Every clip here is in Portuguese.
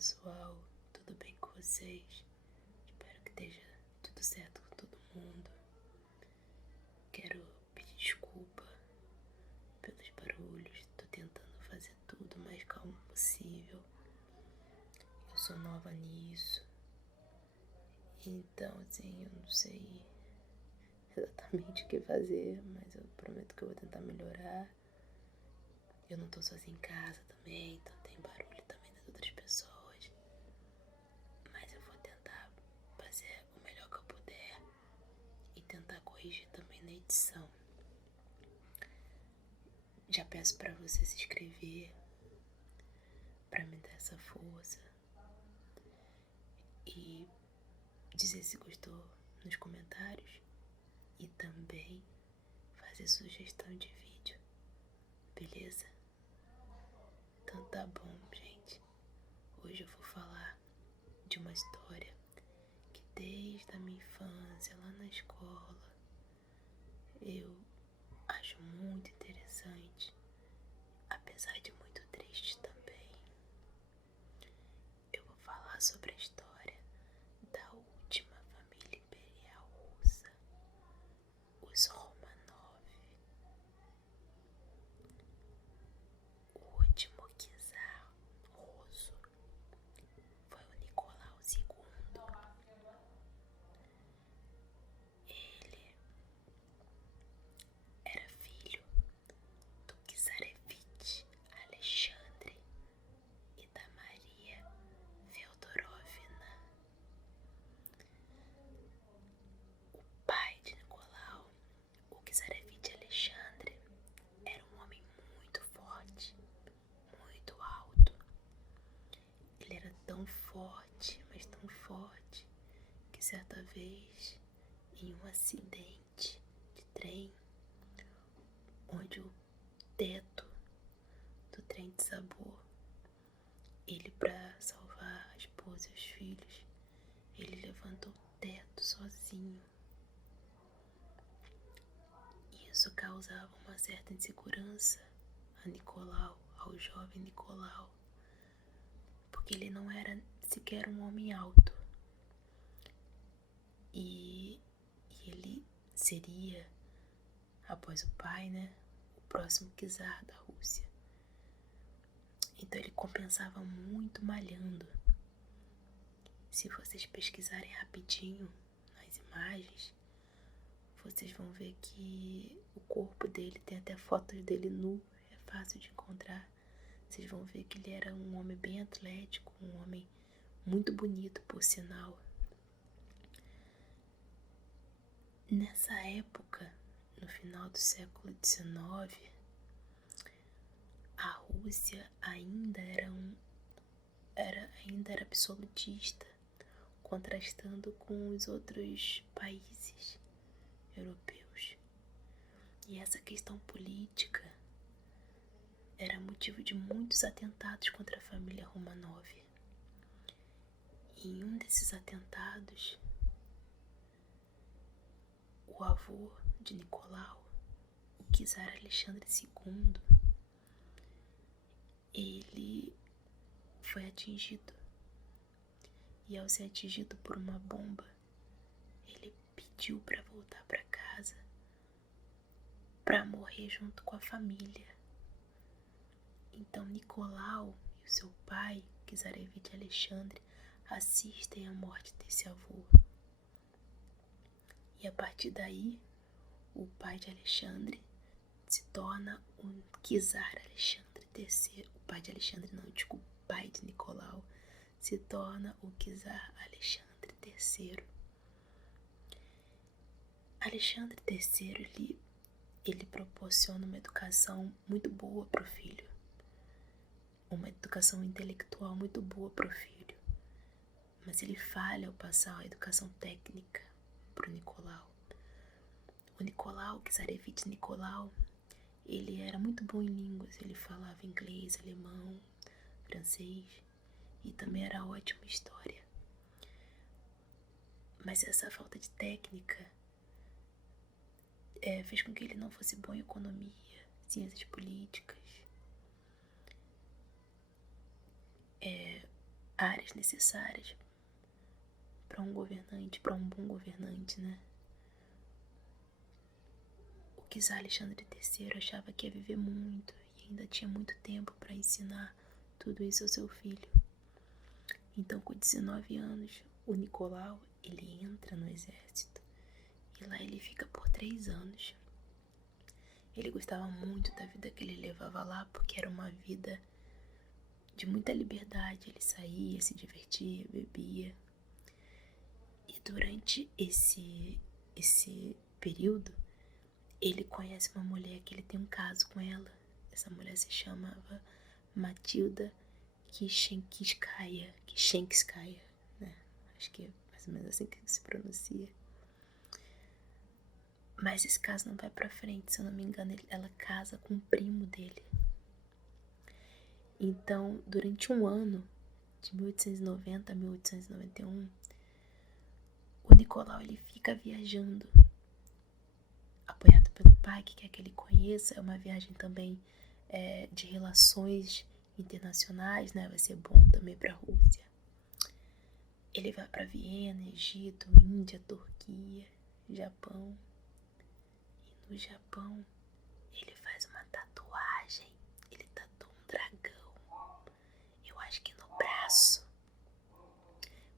pessoal, tudo bem com vocês? Espero que esteja tudo certo com todo mundo. Quero pedir desculpa pelos barulhos, tô tentando fazer tudo o mais calmo possível. Eu sou nova nisso, então assim, eu não sei exatamente o que fazer, mas eu prometo que eu vou tentar melhorar. Eu não tô sozinha em casa também, então tem barulho também das outras pessoas. Mas eu vou tentar fazer o melhor que eu puder e tentar corrigir também na edição. Já peço pra você se inscrever, pra me dar essa força e dizer se gostou nos comentários e também fazer sugestão de vídeo, beleza? Então tá bom, gente. Hoje eu vou falar de uma história que desde a minha infância, lá na escola, eu acho muito interessante, apesar de muito triste também. Eu vou falar sobre a história da última família imperial russa, os Romanov. O último czar russo foi o Nicolau II. Ele era filho do czarevich Alexandre e da Maria Feodorovna. O pai de Nicolau, o czarevich Alexandre, era um homem muito forte, muito alto. Ele era tão forte, mas tão forte, que certa vez, em um acidente de trem, onde o teto do trem desabou, ele, para salvar a esposa e os filhos, ele levantou o teto sozinho. Isso causava uma certa insegurança a Nicolau, ao jovem Nicolau, porque ele não era sequer um homem alto. E ele seria, após o pai, né, o próximo czar da Rússia. Então ele compensava muito malhando. Se vocês pesquisarem rapidinho nas imagens, vocês vão ver que o corpo dele, tem até fotos dele nu, é fácil de encontrar. Vocês vão ver que ele era um homem bem atlético, um homem muito bonito, por sinal. Nessa época, no final do século XIX, a Rússia ainda era absolutista, contrastando com os outros países europeus. E essa questão política era motivo de muitos atentados contra a família Romanov. E em um desses atentados, o avô de Nicolau, o czar Alexandre II, ele foi atingido. E ao ser atingido por uma bomba, ele pediu para voltar para casa, para morrer junto com a família. Então Nicolau e o seu pai, czarevich Alexandre, assistem à morte desse avô. E a partir daí, o pai de Alexandre se torna o czar Alexandre III. O pai de Alexandre não, desculpa, o pai de Nicolau se torna o czar Alexandre III. Alexandre III, ele proporciona uma educação muito boa para o filho, uma educação intelectual muito boa para o filho, mas ele falha ao passar a educação técnica para o Nicolau. O Nicolau, o czarevich Nicolau, ele era muito bom em línguas, ele falava inglês, alemão, francês e também era ótimo em história. Mas essa falta de técnica fez com que ele não fosse bom em economia, ciências políticas. áreas necessárias para um governante, para um bom governante, né? O czar Alexandre III achava que ia viver muito e ainda tinha muito tempo para ensinar tudo isso ao seu filho. Então, com 19 anos, o Nicolau, ele entra no exército e lá ele fica por 3 anos. Ele gostava muito da vida que ele levava lá, porque era uma vida de muita liberdade. Ele saía, se divertia, bebia. E durante esse período, ele conhece uma mulher que ele tem um caso com ela. Essa mulher se chamava Matilda Kishenskaya, né? Acho que é mais ou menos assim que se pronuncia. Mas esse caso não vai pra frente, se eu não me engano, ela casa com um primo dele. Então, durante um ano, de 1890 a 1891, o Nicolau ele fica viajando, apoiado pelo pai, que quer que ele conheça. É uma viagem também de relações internacionais, né? Vai ser bom também pra Rússia. Ele vai pra Viena, Egito, Índia, Turquia, Japão. E no Japão, ele faz uma tatuagem. Ele tatua um dragão. Eu acho que no braço.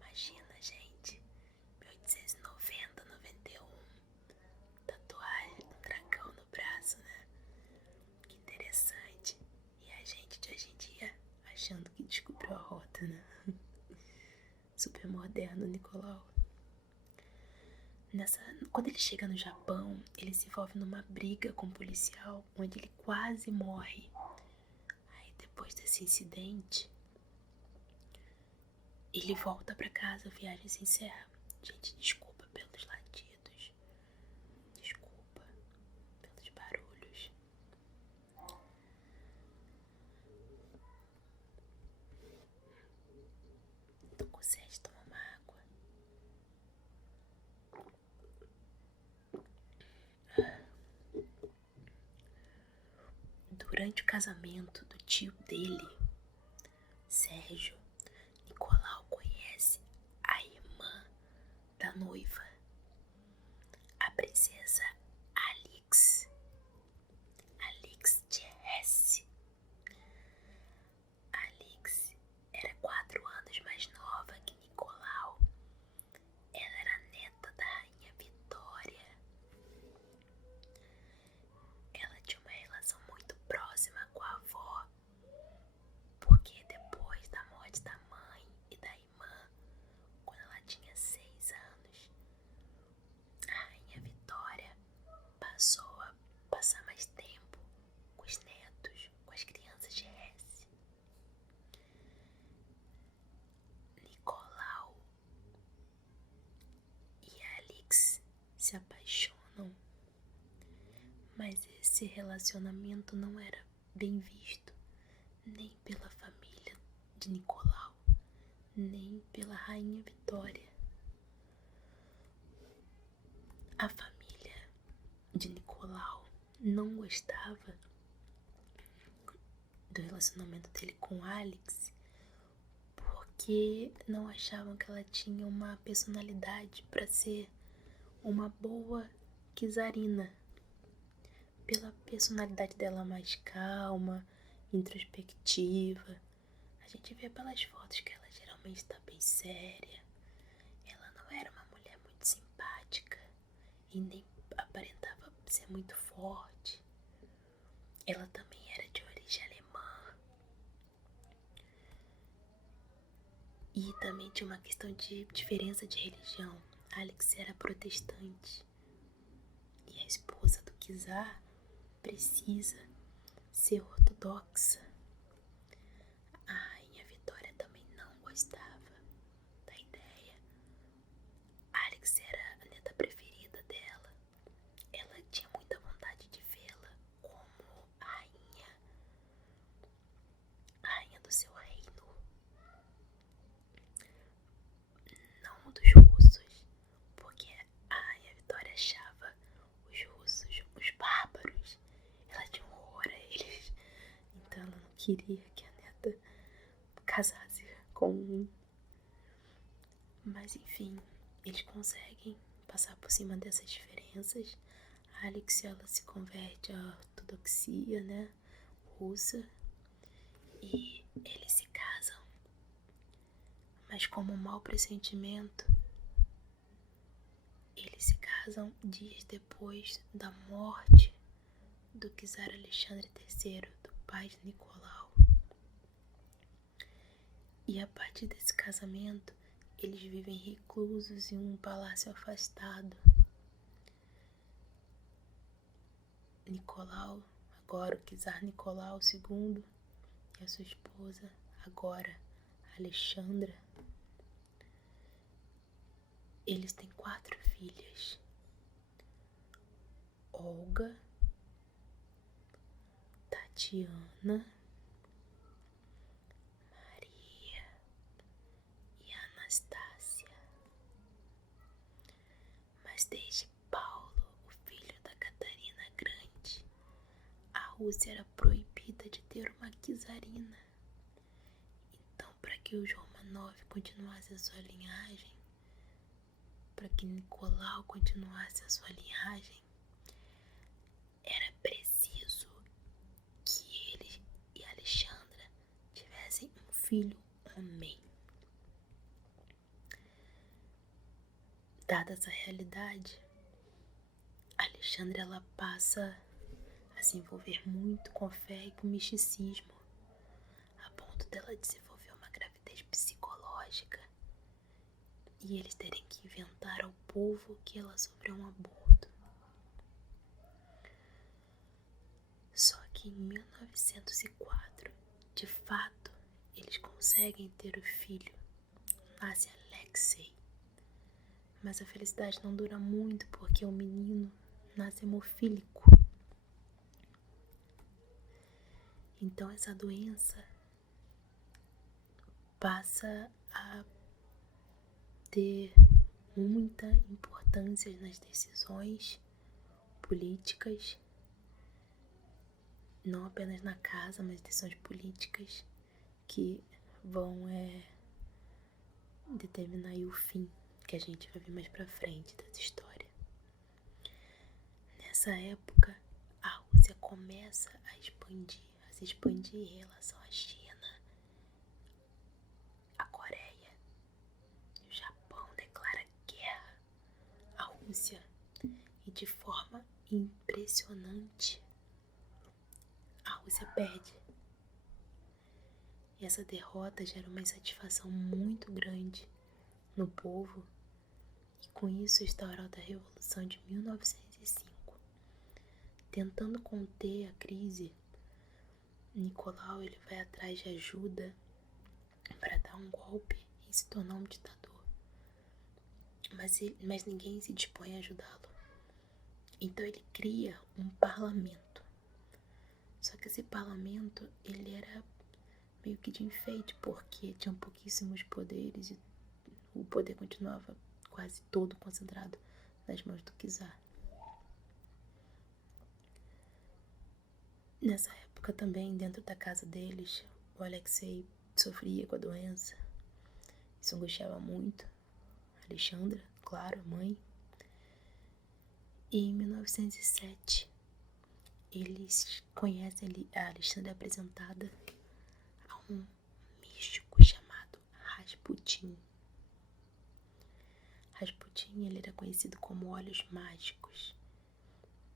Imagina, gente. 1890, 91. Tatuagem, um dragão no braço, né? Que interessante. E a gente de hoje em dia achando que descobriu a rota, né? Super moderno, Nicolau. Quando ele chega no Japão, ele se envolve numa briga com um policial, onde ele quase morre. Aí depois desse incidente, ele volta pra casa, a viagem se encerra. Gente, desculpa pelos latidos. Desculpa pelos barulhos. Tô com sede, toma uma água. Durante o casamento do tio dele, Sérgio, Nicolau conhece a irmã da noiva, a princesa Alix de Hesse. Alix era 4 anos mais nova que Nicolau. Ela era neta da rainha Vitória. Ela tinha uma relação muito próxima com a avó, porque depois da morte da mãe e da irmã, quando ela tinha 6 anos, a rainha Vitória passou a passar mais tempo com os netos, com as crianças de Hesse. Nicolau e Alix se apaixonam, mas esse relacionamento não era bem visto nem pela família de Nicolau, nem pela rainha Vitória. A família de Nicolau não gostava do relacionamento dele com Alix, porque não achavam que ela tinha uma personalidade para ser uma boa czarina. Pela personalidade dela mais calma, introspectiva. A gente vê pelas fotos que ela geralmente está bem séria. Ela não era uma mulher muito simpática e nem aparentava ser muito forte. Ela também era de origem alemã. E também tinha uma questão de diferença de religião. Alix era protestante. E a esposa do czar precisa ser ortodoxa. A rainha Vitória também não gostava da ideia. Alix era a neta preferida dela. Ela tinha muita vontade de vê-la como a rainha do seu reino. Não dos russos, porque a rainha Vitória achava os russos uns bárbaros. Ela tinha horror a eles. Então ela não queria que a neta casasse com comum. Mas enfim, eles conseguem passar por cima dessas diferenças. A Alexia, ela se converte à ortodoxia, né, russa, e eles se casam. Mas como um mau pressentimento, eles se casam dias depois da morte do czar Alexandre III, do pai de Nicolau. E a partir desse casamento, eles vivem reclusos em um palácio afastado. Nicolau, agora o czar Nicolau II, e a sua esposa, agora Alexandra, eles têm 4 filhas: Olga, Tatiana, Maria e Anastácia. Mas desde Paulo, o filho da Catarina Grande, a Rússia era proibida de ter uma czarina. Então, para que o Romanov continuasse a sua linhagem, para que Nicolau continuasse a sua linhagem, era preciso que ele e Alexandra tivessem um filho homem. Dada essa realidade, Alexandra, ela passa a se envolver muito com a fé e com o misticismo, a ponto dela desenvolver uma gravidez psicológica e eles terem que inventar ao povo que ela sofreu um aborto. Só que em 1904, de fato, eles conseguem ter o filho. Nasce Alexei. Mas a felicidade não dura muito, porque o menino nasce hemofílico. Então essa doença passa a ter muita importância nas decisões políticas, não apenas na casa, mas decisões políticas que vão determinar aí o fim, que a gente vai ver mais pra frente dessa história. Nessa época, a Rússia começa a se expandir em relação à China. A Coreia e o Japão declaram guerra à Rússia e de forma impressionante a Rússia perde. E essa derrota gera uma insatisfação muito grande no povo, e com isso instaura a Revolução de 1905. Tentando conter a crise, Nicolau ele vai atrás de ajuda para dar um golpe e se tornar um ditador. Mas ninguém se dispõe a ajudá-lo. Então ele cria um parlamento. Só que esse parlamento ele era meio que de enfeite, porque tinha pouquíssimos poderes e o poder continuava quase todo concentrado nas mãos do czar. Nessa época também, dentro da casa deles, o Alexei sofria com a doença. Isso angustiava muito a Alexandra, claro, a mãe. E em 1907, eles conhecem a Alexandra apresentada a um místico chamado Rasputin. Rasputin, ele era conhecido como Olhos Mágicos.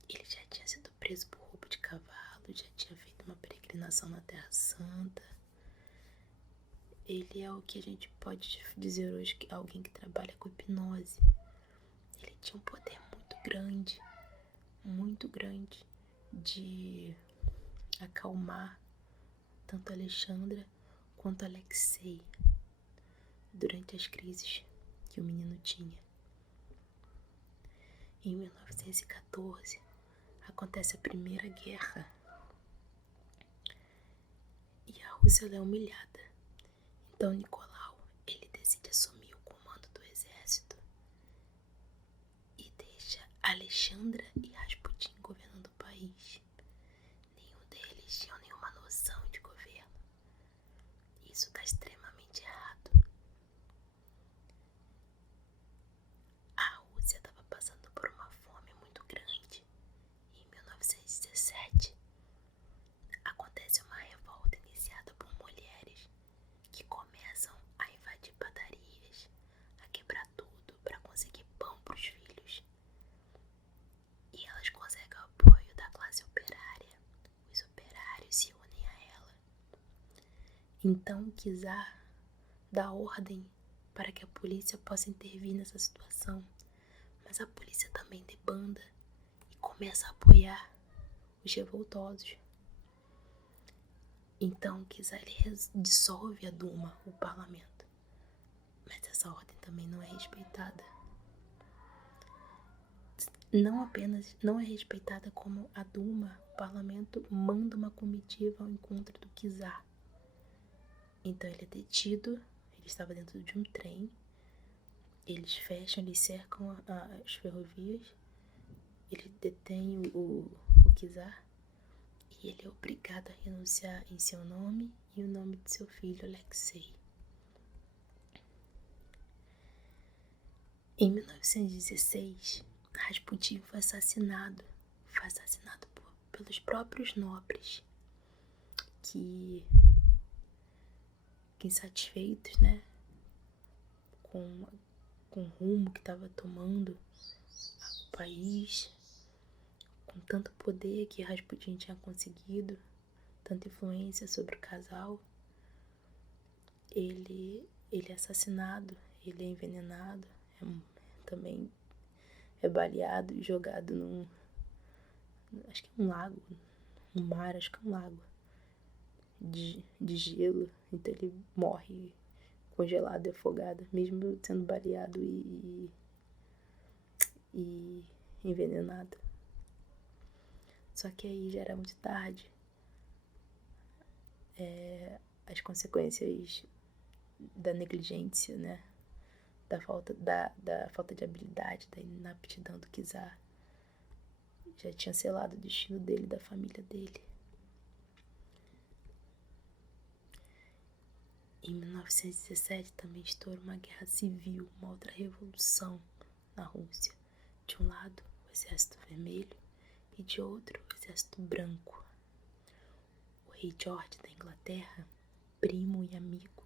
Ele já tinha sido preso por roubo de cavalo, já tinha feito uma peregrinação na Terra Santa. Ele é o que a gente pode dizer hoje que alguém que trabalha com hipnose. Ele tinha um poder muito grande de acalmar tanto Alexandra quanto Alexei durante as crises que o menino tinha. Em 1914, acontece a Primeira Guerra e a Rússia é humilhada. Então Nicolau, ele decide assumir o comando do exército e deixa Alexandra e Rasputin governando o país. Nenhum deles tinha nenhuma noção de governo. Isso está extremamente errado. Então o czar dá ordem para que a polícia possa intervir nessa situação, mas a polícia também debanda e começa a apoiar os revoltosos. Então o czar ele dissolve a Duma, o parlamento, mas essa ordem também não é respeitada. Não apenas não é respeitada, como a Duma, o parlamento, manda uma comitiva ao encontro do czar. Então ele é detido, ele estava dentro de um trem, eles fecham, eles cercam as ferrovias, ele detém o czar e ele é obrigado a renunciar em seu nome e o nome de seu filho, Alexei. Em 1916, Rasputin foi assassinado pelos próprios nobres que insatisfeitos, né, com o rumo que estava tomando o país, com tanto poder que Rasputin tinha conseguido, tanta influência sobre o casal. Ele é assassinado, ele é envenenado, também é baleado e jogado num, acho que é um lago, um mar, acho que é um lago de gelo. Então ele morre congelado e afogado, mesmo sendo baleado e envenenado. Só que aí já era muito tarde. As consequências da negligência, né, da falta de habilidade, da inaptidão do czar já tinha selado o destino dele e da família dele. Em 1917 também estourou uma guerra civil, uma outra revolução na Rússia. De um lado, o Exército Vermelho e de outro, o Exército Branco. O rei George da Inglaterra, primo e amigo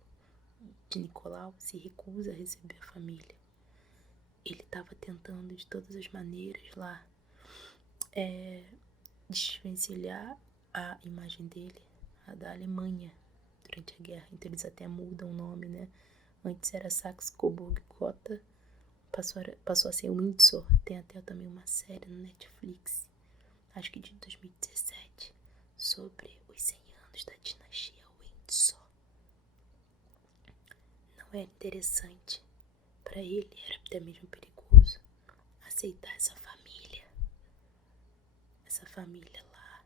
de Nicolau, se recusa a receber a família. Ele estava tentando de todas as maneiras lá desvencilhar a imagem dele, a da Alemanha, durante a guerra. Então eles até mudam o nome, né? Antes era Saxe-Coburg-Gotha, passou a ser Windsor. Tem até também uma série no Netflix, acho que de 2017, sobre os 100 anos da dinastia Windsor. Não era interessante para ele, era até mesmo perigoso aceitar essa família lá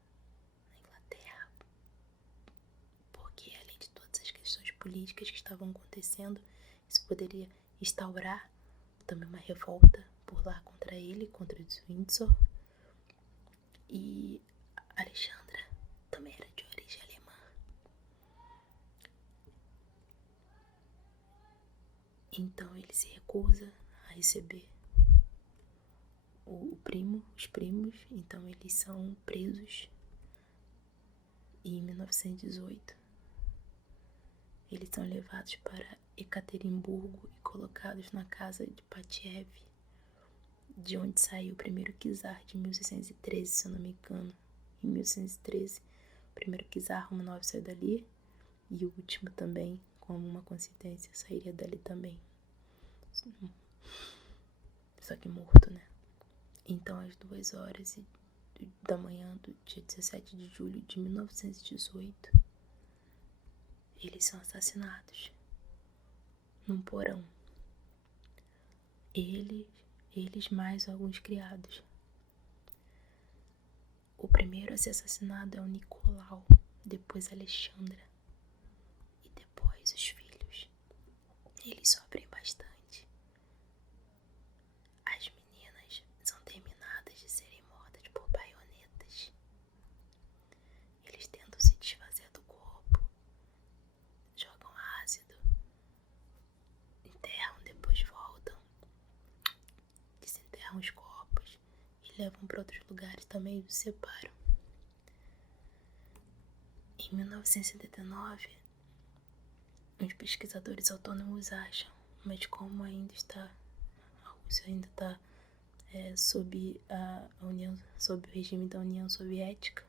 na Inglaterra, porque além de todas as questões políticas que estavam acontecendo, isso poderia instaurar também uma revolta por lá contra ele, contra os Windsor. E Alexandra também era de origem alemã. Então ele se recusa a receber os primos. Então eles são presos. E em 1918 eles são levados para Ekaterimburgo e colocados na casa de Patiev, de onde saiu o primeiro czar de 1613, se eu não me engano. Em 1613, o primeiro czar Romanov saiu dali, e o último também, como uma coincidência, sairia dali também. Só que morto, né? Então, às 2h da manhã do dia 17 de julho de 1918, eles são assassinados num porão. Eles mais alguns criados. O primeiro a ser assassinado é o Nicolau, depois a Alexandra e depois os filhos. Eles sofrem bastante. As meninas são terminadas de serem mortas por baionetas. Eles tentam se desfazer do corpo, jogam ácido, enterram, depois voltam, desenterram os corpos e levam para outros lugares também e os separam. Em 1979, os pesquisadores autônomos acham, mas como ainda está, a Rússia ainda está sob o regime da União Soviética,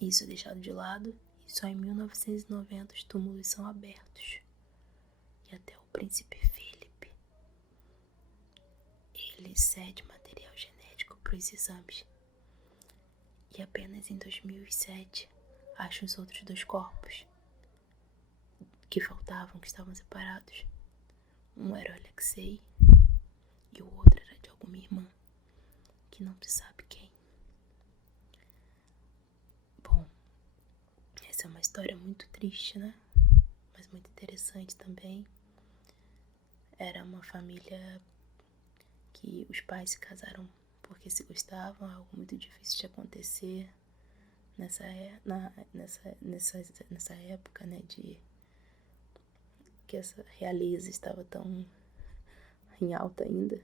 isso é deixado de lado E só em 1990 os túmulos são abertos. E até o príncipe Philip, ele cede material genético para os exames. E apenas em 2007 acham os outros 2 corpos que faltavam, que estavam separados. Um era o Alexei e o outro era de alguma irmã, que não se sabe quem. Bom, essa é uma história muito triste, né? Mas muito interessante também. Era uma família que os pais se casaram porque se gostavam, algo muito difícil de acontecer nessa época, né, de que essa realeza estava tão em alta ainda,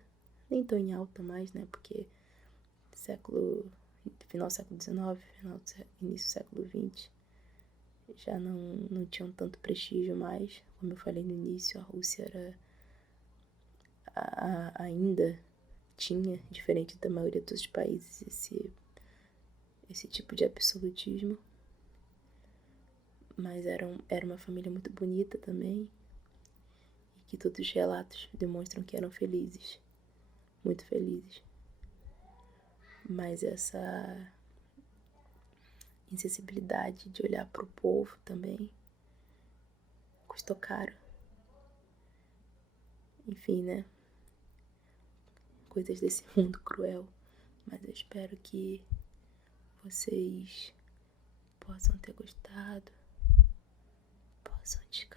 nem tão em alta mais, né, porque final do século XIX, início do século XX, já não tinham tanto prestígio mais. Como eu falei no início, a Rússia ainda tinha, diferente da maioria dos países, esse tipo de absolutismo. Mas era uma família muito bonita também, e que todos os relatos demonstram que eram felizes, muito felizes. Mas essa insensibilidade de olhar para o povo também custou caro. Enfim, né? Coisas desse mundo cruel. Mas eu espero que vocês possam ter gostado, possam descansar.